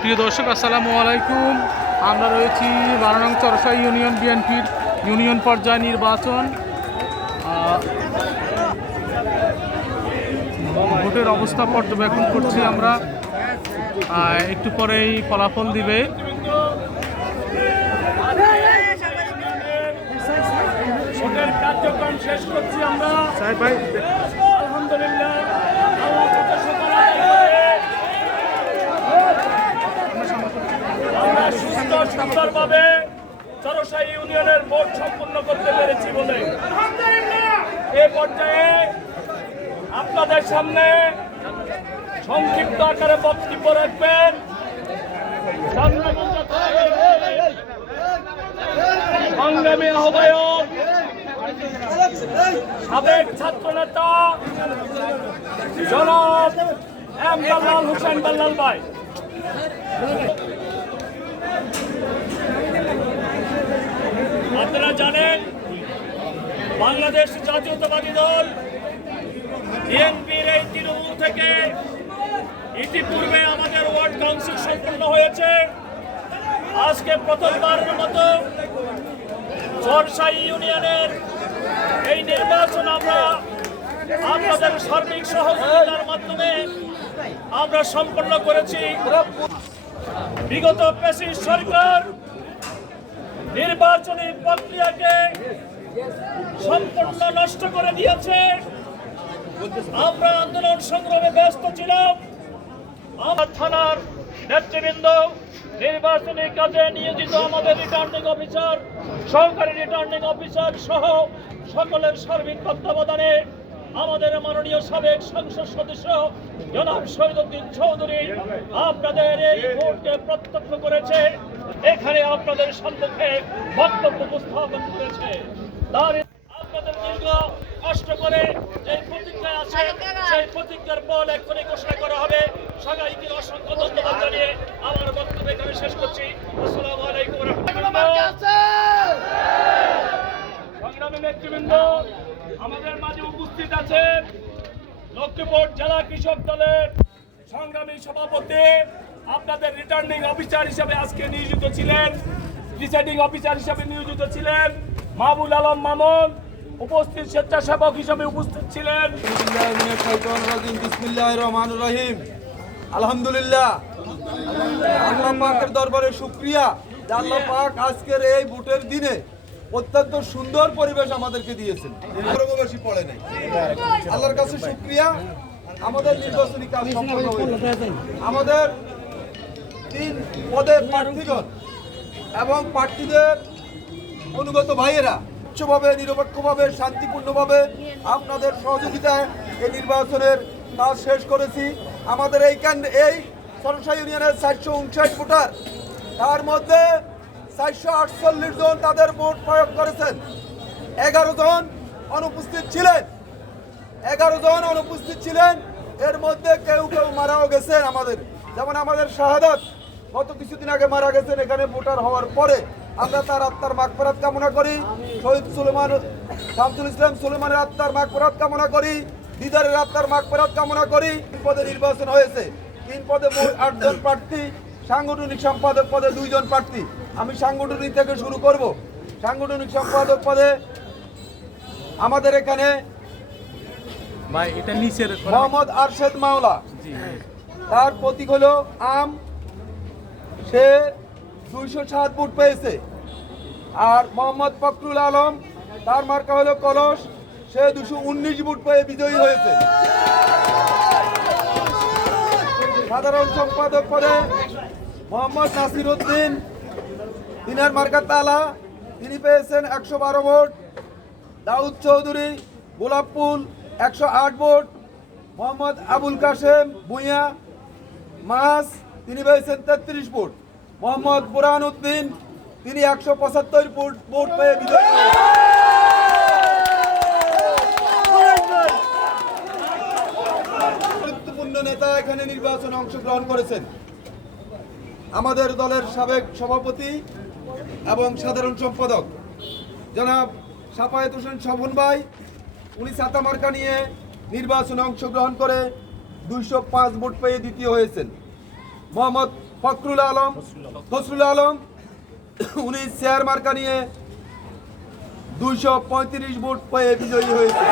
প্রিয় দর্শক আসসালামু আলাইকুম। আমরা রয়েছি বারো নং চরসা ইউনিয়ন বিএনপির ইউনিয়ন পর্যায়ে নির্বাচন। ভোটের অবস্থা পর্যবেক্ষণ করছি আমরা। একটু পরেই ফলাফল দিবে। ভোটের কার্যক্রম শেষ করছি আমরা। আলহামদুলিল্লাহ আল্লাহর কাছে শুকর আদায় করে আমরা সুস্থ সুন্দরভাবে চরসাই ইউনিয়নের ভোট সম্পূর্ণ করতে পেরেছি বলে। এ পর্যায়ে আপনাদের সামনে সংক্ষিপ্ত আকারে বক্তব্য রাখবেন। সংগ্রামী আহ্বায়ক, সাবেক ছাত্র নেতা জনাব এম দালাল হোসেন দালাল ভাই। বাংলাদেশ জাতীয়তাবাদী দল, বিএনপির এই তৃণমূল থেকে ইতিপূর্বে আমাদের ওয়ার্ড কাউন্সিল সম্পন্ন হয়েছে। আজকে প্রথমবারের মতো চরসাই ইউনিয়নের এই নির্বাচন আমরা আপনাদের সার্বিক সহযোগিতার মাধ্যমে আমরা সম্পন্ন করেছি। বিগত পেশি সরকার নির্বাচনী প্রক্রিয়াকে সম্পূর্ণ নষ্ট করে দিয়েছে। আমরা আন্দোলন সংগ্রামে ব্যস্ত ছিলাম। আমার থানার নেতৃবৃন্দ, নির্বাচনী কাজে নিয়োজিত আমাদের রিটার্নিং অফিসার সহকারী রিটার্নিং অফিসার সহ সকলের সার্বিক তত্ত্বাবধানে আমাদের মাননীয় সাবেক সংসদ সদস্য জনাব শহীদুদ্দিন চৌধুরী আপনাদের এই ভোটকে প্রত্যক্ষ করেছে। এখানে আপনাদের সম্মুখে বক্তব্য উপস্থাপন করেছে। আপনাদের কষ্ট করে প্রতিজ্ঞায় আছে, সেই প্রতিজ্ঞার বল এক্ষুনি ঘোষণা করা হবে। সবাইকে অসংখ্য ধন্যবাদ আমার বক্তব্য এখানে শেষ করছি। আসসালামু আলাইকুম সংগ্রামী নেতৃবৃন্দ, আমাদের মাঝে উপস্থিত আছেন লক্ষ্মীপুর জেলা কৃষক দলের সংগ্রামী সভাপতি, আপনাদের রিটার্নিং অফিসার হিসেবে আজকে নিয়োজিত ছিলেন প্রিসাইডিং অফিসার হিসেবে নিয়োজিত ছিলেন। মাহবুল আলম মামুন উপস্থিত স্বেচ্ছাসেবক হিসেবে উপস্থিত ছিলেন। রহিম। আলহামদুলিল্লাহ। আল্লাহ পাকের দরবারে শুক্রিয়া। আল্লাহ পাক আজকের এই ভোটের দিনে অত্যন্ত সুন্দর পরিবেশ আমাদেরকে দিয়েছেন। বেশি পড়ে নাই। আল্লাহর কাছে শুক্রিয়া। আমাদের নির্বাচনী কাজ সম্পন্ন হয়েছে। আমাদের তিন পদের প্রার্থীগণ এবং প্রার্থীদের অনুগত ভাইয়েরা, উচ্চভাবে, নিরপেক্ষভাবে, শান্তিপূর্ণভাবে আপনাদের সহযোগিতায় এই নির্বাচনের কাজ শেষ করেছি। আমাদের এই এই সরসা ইউনিয়নের চারশো উনষাট ভোটার, তার মধ্যে চারশো আটচল্লিশ জন তাদের ভোট প্রয়োগ করেছেন। এগারো জন অনুপস্থিত ছিলেন। এগারো জন অনুপস্থিত ছিলেন। এর মধ্যে কেউ কেউ মারাও গেছেন আমাদের। যেমন আমাদের শাহাদাত, গত কিছুদিন আগে মারা গেছেন, এখানে ভোটার হওয়ার পরে। আমরা তার আত্মার মাগফেরাত কামনা করি। শহীদ সুলেমান শামসুল ইসলাম সুলেমানের আত্মার মাগফেরাত কামনা করি। দিদারের আত্মার মাগফেরাত কামনা করি। তিন পদে নির্বাচন হয়েছে। তিন পদে মোট আটজন প্রার্থী। সাংগঠনিক সম্পাদক পদে দুইজন প্রার্থী। আমি সাংগঠনিক থেকে শুরু করব। সাংগঠনিক সম্পাদক পদে আমাদের এখানে ভাই এটা নিচের মোহাম্মদ আরশেদ মাওলা। তার প্রতীক হলো আম। সে দুইশো সাত ভোট পেয়েছে। আর মোহাম্মদ ফখরুল আলম, তার মার্কা হলো কলস, সে দুশো উনিশ ভোট পেয়ে বিজয়ী হয়েছে। সাধারণ সম্পাদক পদে মোহাম্মদ নাসির উদ্দিন, তিনার মার্কা তালা, তিনি পেয়েছেন একশো বারো ভোট দাউদ চৌধুরী গোলাপপুল একশো আট ভোট মোহাম্মদ আবুল কাশেম ভুঁইয়া মাস তিনি পেয়েছেন তেত্রিশ ভোট মোহাম্মদ বুরহান উদ্দিন তিনি একশো পঁচাত্তর ভোট পেয়ে বিজয়ী। গুরুত্বপূর্ণ নেতা এখানে নির্বাচনে অংশগ্রহণ করেছেন। আমাদের দলের সাবেক সভাপতি এবং সাধারণ সম্পাদক, জনাব সাফায়েত হোসেন স্বপন ভাই, উনি ছাতা মার্কা নিয়ে নির্বাচনে অংশগ্রহণ করে দুইশো পাঁচ ভোট পেয়ে দ্বিতীয় হয়েছেন। মোহাম্মদ ফখরুল আলম ফসরুল আলম উনি শেয়ার মার্কা নিয়ে দুইশো পঁয়ত্রিশ ভোট পেয়ে বিজয়ী হয়েছে।